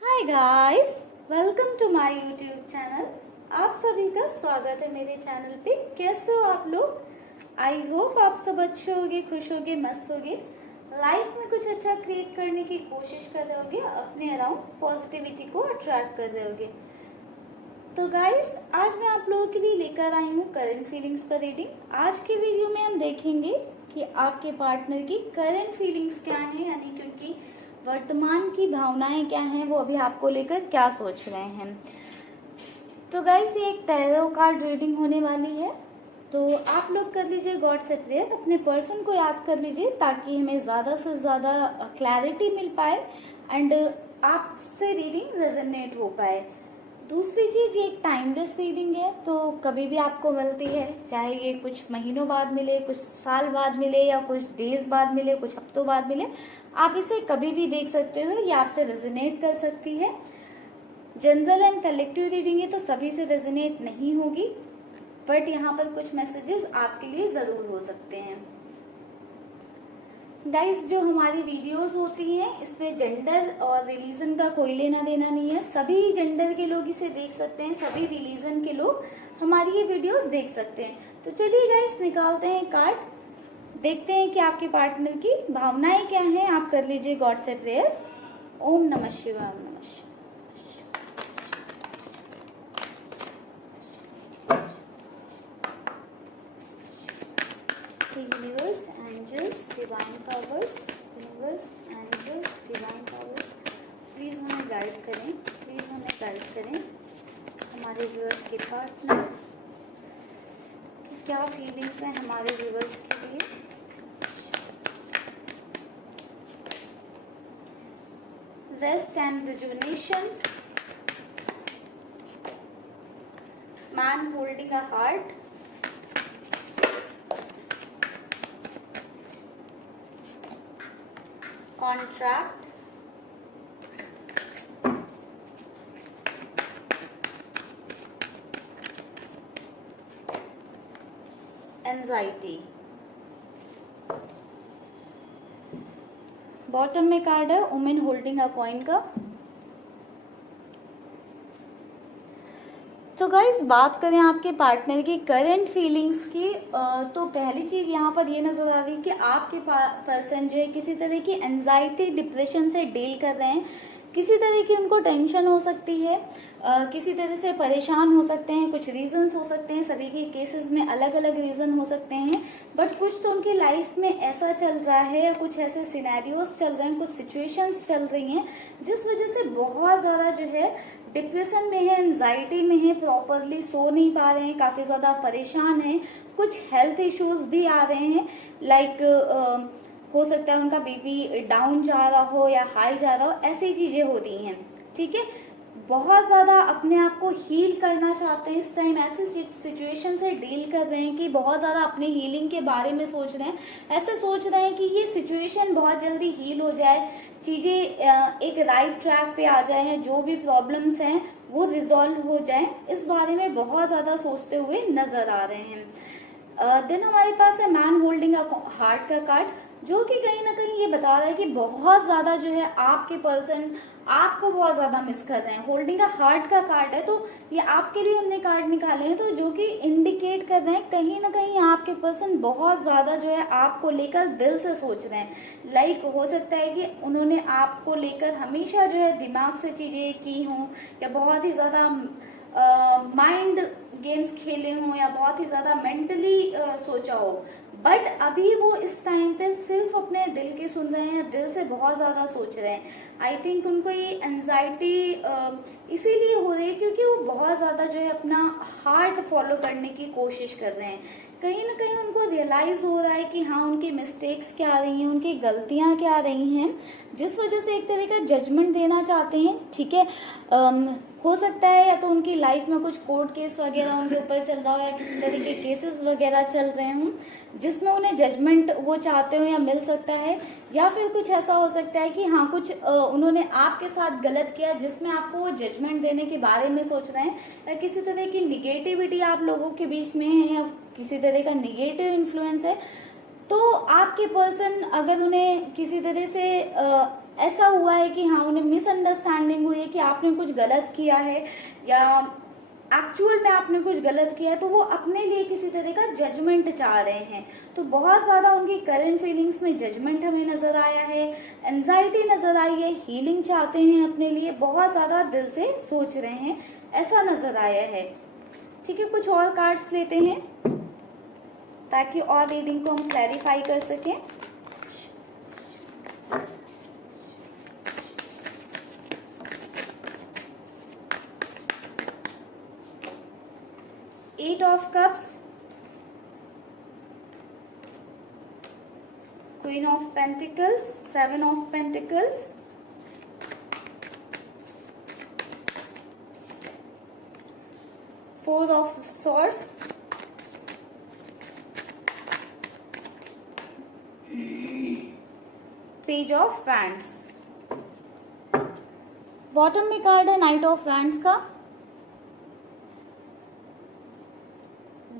Hi guys, welcome to my YouTube channel. आप सभी का स्वागत है मेरे चैनल पे। कैसे हो आप लोग? आई होप आप सब अच्छे होगे, खुश होगे, मस्त होगे, लाइफ में कुछ अच्छा क्रिएट करने की कोशिश कर रहे होगे, अपने अराउंड पॉजिटिविटी को अट्रैक्ट कर रहे होगे। तो गाइस, आज मैं आप लोगों के लिए लेकर आई हूँ करंट फीलिंग्स पर रीडिंग। आज के वीडियो में हम देखेंगे कि आपके पार्टनर की करंट फीलिंग्स क्या हैं, यानी कि उनकी वर्तमान की भावनाएं क्या हैं, वो अभी आपको लेकर क्या सोच रहे हैं। तो गाइस, ये एक टैरो कार्ड रीडिंग होने वाली है, तो आप लोग कर लीजिए गॉड से प्रेयर, अपने पर्सन को याद कर लीजिए ताकि हमें ज़्यादा से ज़्यादा क्लैरिटी मिल पाए एंड आपसे रीडिंग रेजोनेट हो पाए। दूसरी चीज़, ये एक टाइमलेस रीडिंग है, तो कभी भी आपको मिलती है, चाहे ये कुछ महीनों बाद मिले, कुछ साल बाद मिले, या कुछ डेज बाद मिले, कुछ हफ्तों बाद मिले, आप इसे कभी भी देख सकते हो। ये आपसे रेजोनेट कर सकती है। जनरल एंड कलेक्टिव रीडिंग है तो सभी से रेजोनेट नहीं होगी, बट यहाँ पर कुछ मैसेजेस आपके लिए ज़रूर हो सकते हैं। गाइस, जो हमारी वीडियोस होती हैं इसमें जेंडर और रिलीजन का कोई लेना देना नहीं है। सभी जेंडर के लोग इसे देख सकते हैं, सभी रिलीजन के लोग हमारी ये वीडियोस देख सकते हैं। तो चलिए गाइस, निकालते हैं कार्ड, देखते हैं कि आपके पार्टनर की भावनाएं क्या हैं। आप कर लीजिए गॉड से प्रेयर। ओम नमः शिवाय, ओम नमः शिवाय। Universe, angels, divine powers, universe, angels, divine powers, please हमें गाइड करें, प्लीज़ हमें गाइड करें। हमारे व्यूअर्स के पार्टनर की क्या फीलिंग्स हैं हमारे व्यूअर्स के लिए। Rest and rejuvenation, man holding a heart, contract, anxiety. Bottom में कार्ड है वुमेन होल्डिंग अ कॉइन का। तो गाइस, बात करें आपके पार्टनर की करंट फीलिंग्स की, तो पहली चीज़ यहाँ पर ये नज़र आ रही कि आपके पर्सन जो है किसी तरह की एंजाइटी, डिप्रेशन से डील कर रहे हैं। किसी तरह की उनको टेंशन हो सकती है, किसी तरह से परेशान हो सकते हैं। कुछ रीजंस हो सकते हैं, सभी के केसेस में अलग अलग रीज़न हो सकते हैं, बट कुछ तो उनकी लाइफ में ऐसा चल रहा है, या कुछ ऐसे सिनेरियोज चल रहे हैं, कुछ सिचुएशंस चल रही हैं जिस वजह से बहुत ज़्यादा जो है डिप्रेशन में है, एंजाइटी में है, प्रॉपरली सो नहीं पा रहे हैं, काफ़ी ज़्यादा परेशान हैं। कुछ हेल्थ इश्यूज भी आ रहे हैं, लाइक हो सकता है उनका बीपी डाउन जा रहा हो या हाई जा रहा हो, ऐसी चीज़ें हो रही हैं। ठीक है, बहुत ज़्यादा अपने आप को हील करना चाहते हैं इस टाइम, ऐसी सिचुएशन से डील कर रहे हैं कि बहुत ज़्यादा अपने हीलिंग के बारे में सोच रहे हैं। ऐसे सोच रहे हैं कि ये सिचुएशन बहुत जल्दी हील हो जाए, चीज़ें एक राइट ट्रैक पे आ जाए, हैं जो भी प्रॉब्लम्स हैं वो रिजॉल्व हो जाए, इस बारे में बहुत ज़्यादा सोचते हुए नज़र आ रहे हैं। देन हमारे पास है मैन होल्डिंग अ हार्ट का कार्ड, जो कि कहीं ना कहीं ये बता रहा है कि बहुत ज़्यादा जो है आपके पर्सन आपको बहुत ज़्यादा मिस कर रहे हैं। होल्डिंग अ हार्ट का कार्ड है, तो ये आपके लिए हमने कार्ड निकाले हैं, तो जो कि इंडिकेट कर रहे हैं कहीं ना कहीं आपके पर्सन बहुत ज़्यादा जो है आपको लेकर दिल से सोच रहे हैं। लाइक हो सकता है कि उन्होंने आपको लेकर हमेशा जो है दिमाग से चीज़ें की हों, या बहुत ही ज़्यादा माइंड गेम्स खेले हों, या बहुत ही ज़्यादा मेंटली सोचा हो, बट अभी वो इस टाइम पे सिर्फ अपने दिल की सुन रहे हैं, दिल से बहुत ज़्यादा सोच रहे हैं। आई थिंक उनको ये एंजाइटी इसीलिए हो रही है क्योंकि वो बहुत ज़्यादा जो है अपना हार्ट फॉलो करने की कोशिश कर रहे हैं। कहीं ना कहीं उनको रियलाइज़ हो रहा है कि हाँ, उनकी मिस्टेक्स क्या आ रही हैं, उनकी गलतियाँ क्या आ रही हैं, जिस वजह से एक तरह का जजमेंट देना चाहते हैं। ठीक है, हो सकता है या तो उनकी लाइफ में कुछ कोर्ट केस वगैरह उनके ऊपर चल रहा हो, या किसी तरह के केसेस वगैरह चल रहे हों जिसमें उन्हें जजमेंट वो चाहते हो, या मिल सकता है। या फिर कुछ ऐसा हो सकता है कि हाँ, कुछ उन्होंने आपके साथ गलत किया जिसमें आपको वो जजमेंट देने के बारे में सोच रहे हैं, या किसी तरह की निगेटिविटी आप लोगों के बीच में है, या किसी तरह का निगेटिव इन्फ्लुएंस है। तो आपके पर्सन अगर उन्हें किसी तरह से ऐसा हुआ है कि हाँ उन्हें मिसअंडरस्टैंडिंग हुई है कि आपने कुछ गलत किया है या एक्चुअल में आपने कुछ गलत किया है, तो वो अपने लिए किसी तरह का जजमेंट चाह रहे हैं। तो बहुत ज़्यादा उनकी करंट फीलिंग्स में जजमेंट हमें नज़र आया है, एंजाइटी नज़र आई है, हीलिंग चाहते हैं अपने लिए, बहुत ज़्यादा दिल से सोच रहे हैं, ऐसा नज़र आया है। ठीक है, कुछ और कार्ड्स लेते हैं ताकि और रीडिंग को हम क्लैरिफाई कर सकें। Eight of cups, queen of pentacles, seven of pentacles, four of swords, page of wands. Bottom में कार्ड है नाइट ऑफ वैंड्स का।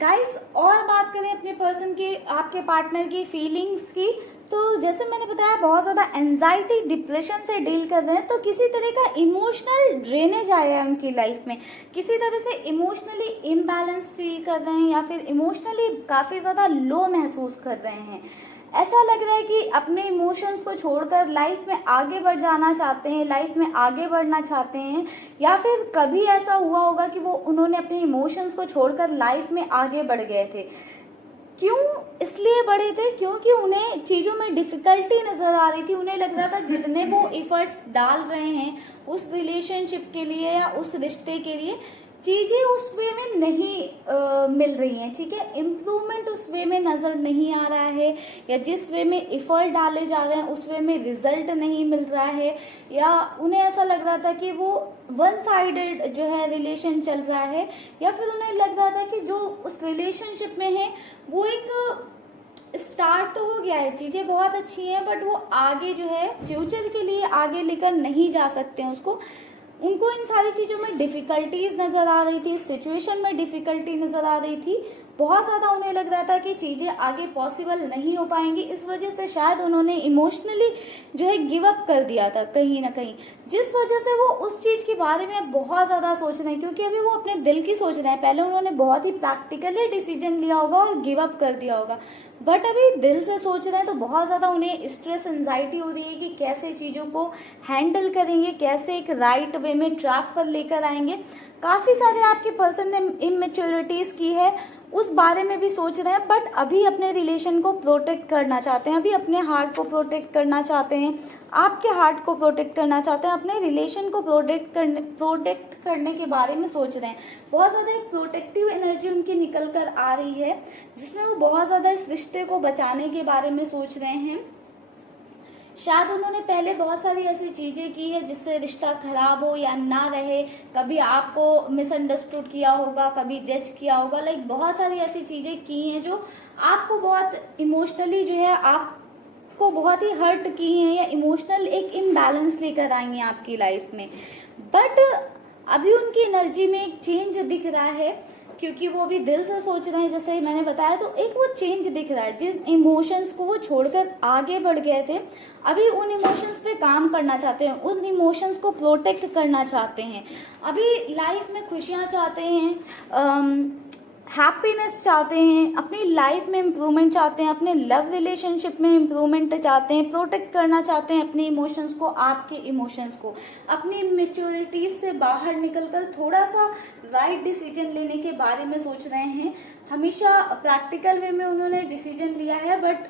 गाइस, और बात करें अपने पर्सन की, आपके पार्टनर की फीलिंग्स की, तो जैसे मैंने बताया बहुत ज़्यादा एंजाइटी डिप्रेशन से डील कर रहे हैं। तो किसी तरह का इमोशनल ड्रेनेज आया है उनकी लाइफ में, किसी तरह से इमोशनली इम्बैलेंस फील कर रहे हैं या फिर इमोशनली काफ़ी ज़्यादा लो महसूस कर रहे हैं। ऐसा लग रहा है कि अपने इमोशंस को छोड़कर लाइफ में आगे बढ़ जाना चाहते हैं, लाइफ में आगे बढ़ना चाहते हैं, या फिर कभी ऐसा हुआ होगा कि वो उन्होंने अपने इमोशंस को छोड़कर लाइफ में आगे बढ़ गए थे। क्यों इसलिए बढ़े थे? क्योंकि उन्हें चीज़ों में डिफ़िकल्टी नज़र आ रही थी। उन्हें लग रहा था जितने वो एफर्ट्स डाल रहे हैं उस रिलेशनशिप के लिए या उस रिश्ते के लिए, चीज़ें उस वे में नहीं मिल रही हैं। ठीक है, इम्प्रूवमेंट उस वे में नज़र नहीं आ रहा है, या जिस वे में एफर्ट डाले जा रहे हैं उस वे में रिजल्ट नहीं मिल रहा है, या उन्हें ऐसा लग रहा था कि वो वन साइडेड जो है रिलेशन चल रहा है, या फिर उन्हें लग रहा था कि जो उस रिलेशनशिप में है वो एक स्टार्ट तो हो गया है, चीज़ें बहुत अच्छी हैं, बट वो आगे जो है फ्यूचर के लिए आगे लेकर नहीं जा सकते हैं उसको। उनको इन सारी चीज़ों में डिफ़िकल्टीज नज़र आ रही थी, सिचुएशन में डिफ़िकल्टी नज़र आ रही थी, बहुत ज़्यादा उन्हें लग रहा था कि चीज़ें आगे पॉसिबल नहीं हो पाएंगी। इस वजह से शायद उन्होंने इमोशनली जो है गिव अप कर दिया था कहीं ना कहीं, जिस वजह से वो उस चीज़ के बारे में बहुत ज़्यादा सोच रहे हैं, क्योंकि अभी वो अपने दिल की सोच रहे हैं। पहले उन्होंने बहुत ही प्रैक्टिकली डिसीजन लिया होगा और गिव अप कर दिया होगा, बट अभी दिल से सोच रहे हैं, तो बहुत ज़्यादा उन्हें स्ट्रेस एंजाइटी हो रही है कि कैसे चीज़ों को हैंडल करेंगे, कैसे एक राइट वे में ट्रैक पर लेकर आएंगे। काफ़ी सारे आपके पर्सन ने इमेच्योरिटीज़ की है, उस बारे में भी सोच रहे हैं, बट अभी अपने रिलेशन को प्रोटेक्ट करना चाहते हैं, अभी अपने हार्ट को प्रोटेक्ट करना चाहते हैं, आपके हार्ट को प्रोटेक्ट करना चाहते हैं, अपने रिलेशन को प्रोटेक्ट करने के बारे में सोच रहे हैं। बहुत ज़्यादा एक प्रोटेक्टिव एनर्जी उनकी निकल कर आ रही है, जिसमें वो बहुत ज़्यादा इस रिश्ते को बचाने के बारे में सोच रहे हैं। शायद उन्होंने पहले बहुत सारी ऐसी चीज़ें की है जिससे रिश्ता खराब हो या ना रहे, कभी आपको मिसअंडरस्टूड किया होगा, कभी जज किया होगा, लाइक बहुत सारी ऐसी चीज़ें की हैं जो आपको बहुत इमोशनली जो है आपको बहुत ही हर्ट की हैं, या इमोशनल एक इम्बैलेंस लेकर आई हैं आपकी लाइफ में। बट अभी उनकी एनर्जी में एक चेंज दिख रहा है, क्योंकि वो भी दिल से सोच रहे हैं, जैसे मैंने बताया, तो एक वो चेंज दिख रहा है। जिन इमोशंस को वो छोड़कर आगे बढ़ गए थे, अभी उन इमोशंस पे काम करना चाहते हैं, उन इमोशंस को प्रोटेक्ट करना चाहते हैं, अभी लाइफ में खुशियाँ चाहते हैं, हैप्पीनेस चाहते हैं, अपनी लाइफ में इम्प्रूवमेंट चाहते हैं, अपने लव रिलेशनशिप में इम्प्रूवमेंट चाहते हैं, प्रोटेक्ट करना चाहते हैं अपने इमोशंस को, आपके इमोशंस को, अपनी मैच्योरिटीज से बाहर निकलकर थोड़ा सा राइट डिसीजन लेने के बारे में सोच रहे हैं। हमेशा प्रैक्टिकल वे में उन्होंने डिसीजन लिया है, बट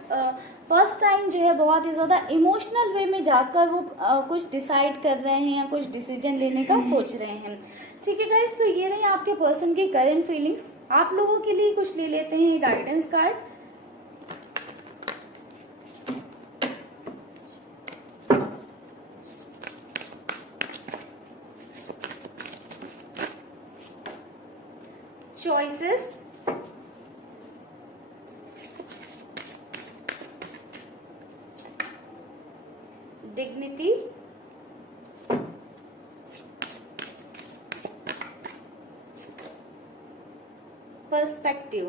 फर्स्ट टाइम जो है बहुत ही ज़्यादा इमोशनल वे में जाकर वो कुछ डिसाइड कर रहे हैं या कुछ डिसीजन लेने का सोच रहे हैं। ठीक है गाइस, तो ये रही आपके पर्सन की करंट फीलिंग्स। आप लोगों के लिए कुछ ले लेते हैं guidance card. Choices, dignity, perspective.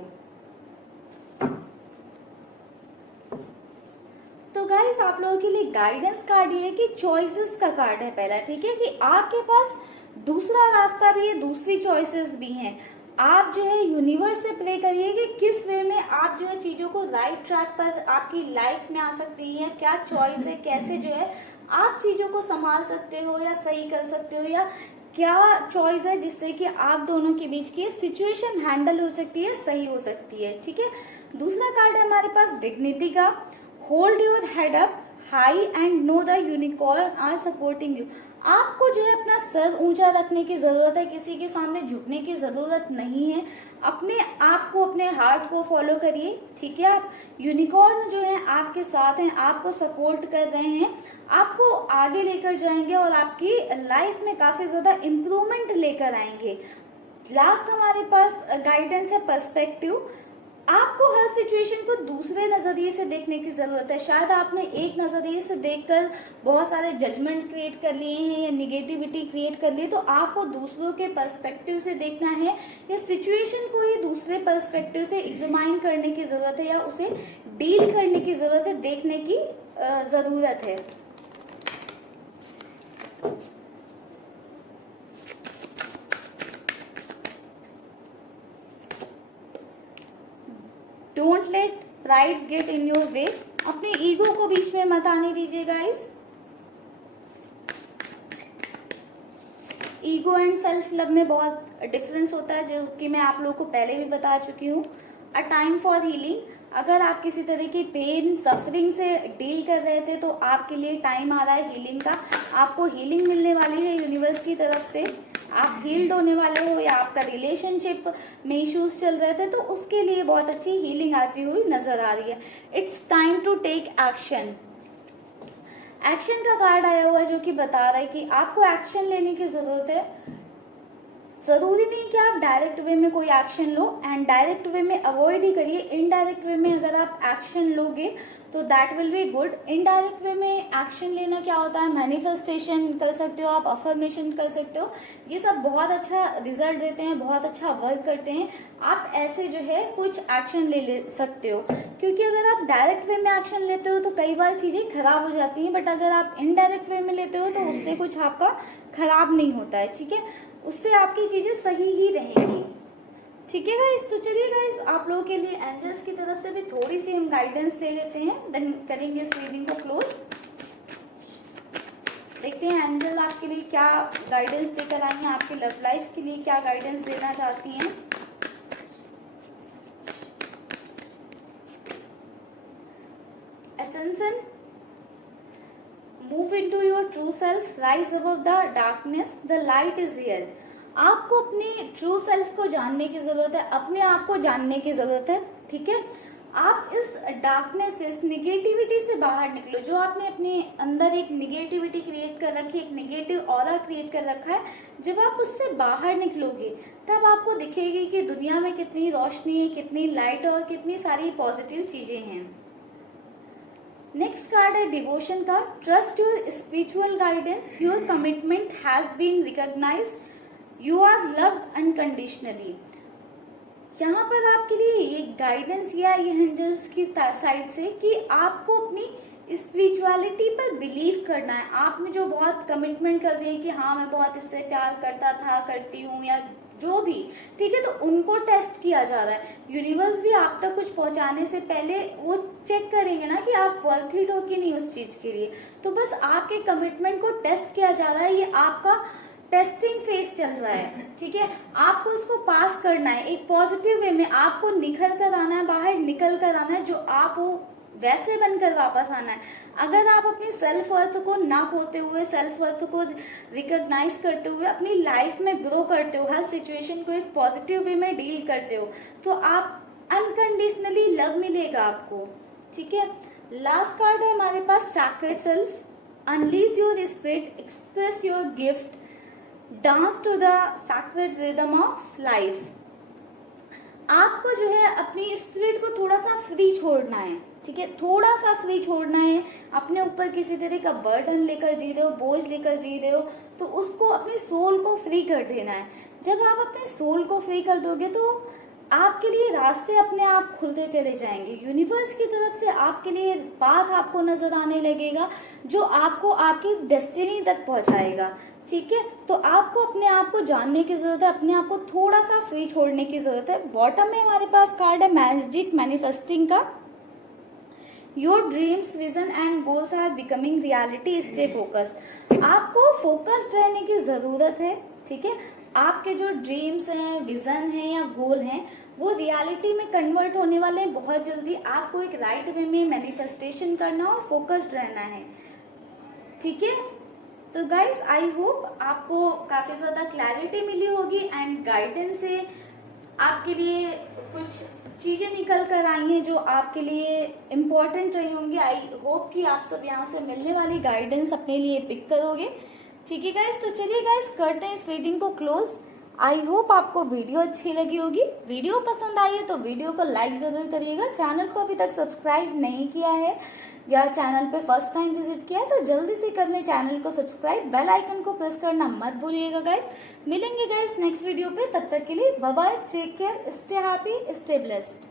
तो गाइस, आप लोगों के लिए गाइडेंस कार्ड ये है कि चॉइसेस का कार्ड है पहला, ठीक है, कि आपके पास दूसरा रास्ता भी है, दूसरी चॉइसेस भी हैं। आप जो है यूनिवर्स से प्रे करिए कि किस वे में आप जो है चीज़ों को राइट ट्रैक पर आपकी लाइफ में आ सकती है, क्या चॉइस है, कैसे जो है आप चीज़ों को संभाल सकते हो या सही कर सकते हो, या क्या चॉइस है जिससे कि आप दोनों के बीच की सिचुएशन हैंडल हो सकती है, सही हो सकती है, ठीक है। दूसरा कार्ड है हमारे पास डिग्निटी का। Hold your head up high and know the unicorn are supporting you. आपको जो है अपना सर ऊंचा रखने की जरूरत है, किसी के सामने झुकने की जरूरत नहीं है। अपने आप को, अपने हार्ट को फॉलो करिए, ठीक है। आप यूनिकॉर्न जो है आपके साथ हैं, आपको सपोर्ट कर रहे हैं, आपको आगे लेकर जाएंगे और आपकी लाइफ में काफी ज्यादा इम्प्रूवमेंट लेकर आएंगे। लास्ट हमारे पास गाइडेंस है पर्सपेक्टिव। आपको हर सिचुएशन को दूसरे नजरिए से देखने की जरूरत है। शायद आपने एक नजरिए से देखकर बहुत सारे जजमेंट क्रिएट कर लिए हैं या निगेटिविटी क्रिएट कर ली है, तो आपको दूसरों के पर्सपेक्टिव से देखना है या सिचुएशन को ही दूसरे पर्सपेक्टिव से एग्जामाइन करने की जरूरत है या उसे डील करने की जरूरत है, देखने की जरूरत है। Don't let pride get in your way. अपने ईगो को बीच में मत आने दीजिए guys. Ego and self love में बहुत डिफरेंस होता है, जो कि मैं आप लोगों को पहले भी बता चुकी हूँ। A time for healing. अगर आप किसी तरह की पेन सफरिंग से डील कर रहे थे तो आपके लिए टाइम आ रहा है हीलिंग का। आपको हीलिंग मिलने वाली है यूनिवर्स की तरफ से। आप हील्ड होने वाले हो, या आपका रिलेशनशिप में इश्यूज चल रहे थे तो उसके लिए बहुत अच्छी हीलिंग आती हुई नजर आ रही है। It's time to take action. Action का कार्ड आया हुआ है जो कि बता रहा है कि आपको एक्शन लेने की जरूरत है। जरूरी नहीं कि आप डायरेक्ट वे में कोई action low, and direct way में अवॉइड ही करिए। इनडायरेक्ट वे में अगर आप एक्शन लोगे तो that will be good. Indirect way में एक्शन लेना क्या होता है, मैनिफेस्टेशन कर सकते हो आप, अफर्मेशन कर सकते हो, ये सब बहुत अच्छा रिजल्ट देते हैं, बहुत अच्छा वर्क करते हैं। आप ऐसे जो है कुछ एक्शन ले सकते हो, क्योंकि अगर आप डायरेक्ट वे में एक्शन लेते हो तो कई बार चीजें खराब हो जाती हैं, बट अगर आप इनडायरेक्ट वे में लेते हो तो उससे कुछ आपका खराब नहीं होता है, ठीक है। उससे आपकी चीजें सही ही रहेंगी, ठीक है गाइस। तो चलिए गाइस, आप लोगों के लिए एंजल्स की तरफ से भी थोड़ी सी हम गाइडेंस ले लेते हैं, देन करेंगे इस रीडिंग को क्लोज। देखते हैं एंजल आपके लिए क्या गाइडेंस लेकर आई हैं, आपकी लव लाइफ के लिए क्या गाइडेंस देना चाहती हैं। Ascension. Move into your true self, rise above the darkness, the light is here. आपको अपने ट्रू सेल्फ को जानने की जरूरत है, अपने आप को जानने की जरूरत है, ठीक है। आप इस डार्कनेस से, इस निगेटिविटी से बाहर निकलो। जो आपने अपने अंदर एक निगेटिविटी क्रिएट कर रखी है, एक निगेटिव ऑरा क्रिएट कर रखा है, जब आप उससे बाहर निकलोगे तब आपको दिखेगी कि दुनिया में कितनी रोशनी है, कितनी लाइट और कितनी सारी पॉजिटिव चीजें हैं। नेक्स्ट कार्ड है डिवोशन का। Trust your spiritual guidance, your commitment has been recognised, you are loved unconditionally. यहाँ पर आपके लिए ये गाइडेंस या ये एंजल्स की साइड से कि आपको अपनी स्पिरिचुअलिटी पर बिलीव करना है। आपने जो बहुत कमिटमेंट कर दिए कि हाँ मैं बहुत इससे प्यार करता था, करती हूँ, या जो भी, ठीक है, तो उनको टेस्ट किया जा रहा है। यूनिवर्स भी आप तक कुछ पहुंचाने से पहले वो चेक करेंगे ना कि आप वर्थ इट हो कि नहीं उस चीज के लिए। तो बस आपके कमिटमेंट को टेस्ट किया जा रहा है, ये आपका टेस्टिंग फेज चल रहा है, ठीक है। आपको उसको पास करना है एक पॉजिटिव वे में। आपको निखर कर आना है, बाहर निकल कर आना है, जो आप हो वैसे बनकर वापस आना है। अगर आप अपनी सेल्फ वर्थ को ना खोते हुए, सेल्फ वर्थ को रिकॉग्नाइज करते हुए अपनी लाइफ में ग्रो करते हो, हर सिचुएशन को एक पॉजिटिव वे में डील करते हो, तो आप अनकंडीशनली लव मिलेगा आपको, ठीक है। लास्ट कार्ड है हमारे पास sacred self. Unleash your spirit, express your gift, dance to the sacred rhythm of life. आपको जो है अपनी स्पिरिट को थोड़ा सा फ्री छोड़ना है, ठीक है, थोड़ा सा फ्री छोड़ना है। अपने ऊपर किसी तरह का बर्डन लेकर जी रहे हो, बोझ लेकर जी रहे हो, तो उसको अपनी सोल को फ्री कर देना है। जब आप अपने सोल को फ्री कर दोगे तो आपके लिए रास्ते अपने आप खुलते चले जाएंगे, यूनिवर्स की तरफ से आपके लिए पाथ आपको नजर आने लगेगा जो आपको आपकी डेस्टिनी तक पहुंचाएगा। ठीक है, तो आपको अपने आप को जानने की जरूरत है, अपने आप को थोड़ा सा फ्री छोड़ने की जरूरत है। बॉटम में हमारे पास कार्ड है मैजिक मैनिफेस्टिंग का। Your dreams vision and goals are becoming reality, stay focused. आपको फोकस्ड रहने की जरूरत है। ठीक है, आपके जो ड्रीम्स हैं, विजन है या गोल हैं, वो रियलिटी में कन्वर्ट होने वाले हैं बहुत जल्दी। आपको एक राइट वे में मैनिफेस्टेशन करना और फोकस्ड रहना है। ठीक है, तो गाइज आई होप आपको काफी ज्यादा क्लैरिटी मिली होगी एंड गाइडेंस से आपके लिए कुछ चीजें निकल कर आई हैं जो आपके लिए इम्पोर्टेंट रही होंगी। आई होप कि आप सब यहाँ से मिलने वाली गाइडेंस अपने लिए पिक करोगे। ठीक है गाइस, तो चलिए गाइस करते हैं इस रीडिंग को क्लोज। आई होप आपको वीडियो अच्छी लगी होगी। वीडियो पसंद आई है तो वीडियो को लाइक जरूर करिएगा। चैनल को अभी तक सब्सक्राइब नहीं किया है या चैनल पे फर्स्ट टाइम विजिट किया है तो जल्दी से कर लें चैनल को सब्सक्राइब, बेल आइकन को प्रेस करना मत भूलिएगा गाइस। मिलेंगे गाइस नेक्स्ट वीडियो पे, तब तक के लिए bye bye, take care, stay happy, stay blessed.